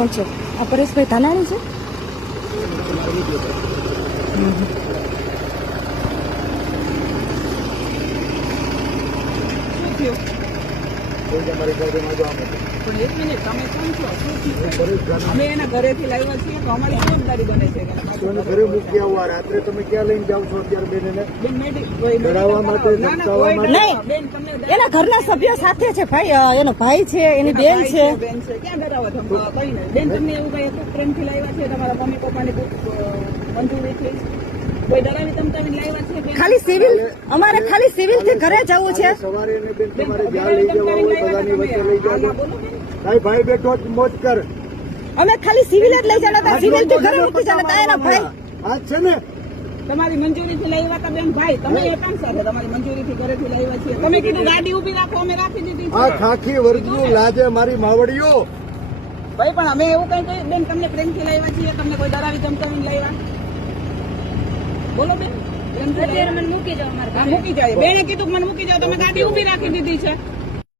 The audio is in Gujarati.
કોણ છે? આ પરેશભાઈ ધાનાણી છે? પણ એક મિનિટ, તમે કોણ છો? અમે એના ઘરેથી લાવ્યા છીએ તો અમારી જવાબદારી બને છે ઘરે મૂકી આવવા. રાત્રે તમે ક્યાં લઈને જાવ છો અત્યારે બેન એને? ડરાવવા માટે, ધમકાવવા માટે? નહીં, એના ઘરના સભ્યો સાથે છે ભાઈ, એનો ભાઈ છે, એની બેન છે. ક્યાં ડરાવવા ધમકાવવા? કઈ નહીં બેન, તમને એવું કઈ પ્રેમથી લાવ્યા છે તમારા મમ્મી પપ્પાની મંજૂરીથી? કોઈ ડરાવી ધમકાવીને લાવ્યા છે? ખાલી સિવિલ, અમારે ખાલી સિવિલ થી ઘરે જવું છે. સવારે એને બેન તમારે જ્યાં લઈ જવા હોય બધાની વચ્ચે લઈ જાજો. ભાઈ બેઠો જ મોજ કર. અમે ખાલી સિવિલ જ લઈ જવાના હતા, સિવિલ થી ઘરે મૂકી જવાના હતા એના ભાઈ. આ છે ને તમારી મંજૂરીથી લાવ્યા હતા બેન ભાઈ, તમે એ કામ સાથે તમારી મંજૂરીથી ઘરેથી લાવ્યા છીએ. તમે કીધું ગાડી ઉભી રાખો, અમે રાખી દીધી. આ ખાખી વર્ગનું લાજે મારી માવડીઓ. ભાઈ પણ અમે એવું કઈ કહ્યું બેન, તમને પ્રેમથી લાવ્યા છીએ, તમને કોઈ ડરાવી ધમકાવીને લાવ્યા? બોલો બેન. મૂકી જાઓ, મૂકી જાય. બેને કીધું મને મૂકી જાઓ, તમે ગાડી ઉભી રાખી દીધી છે.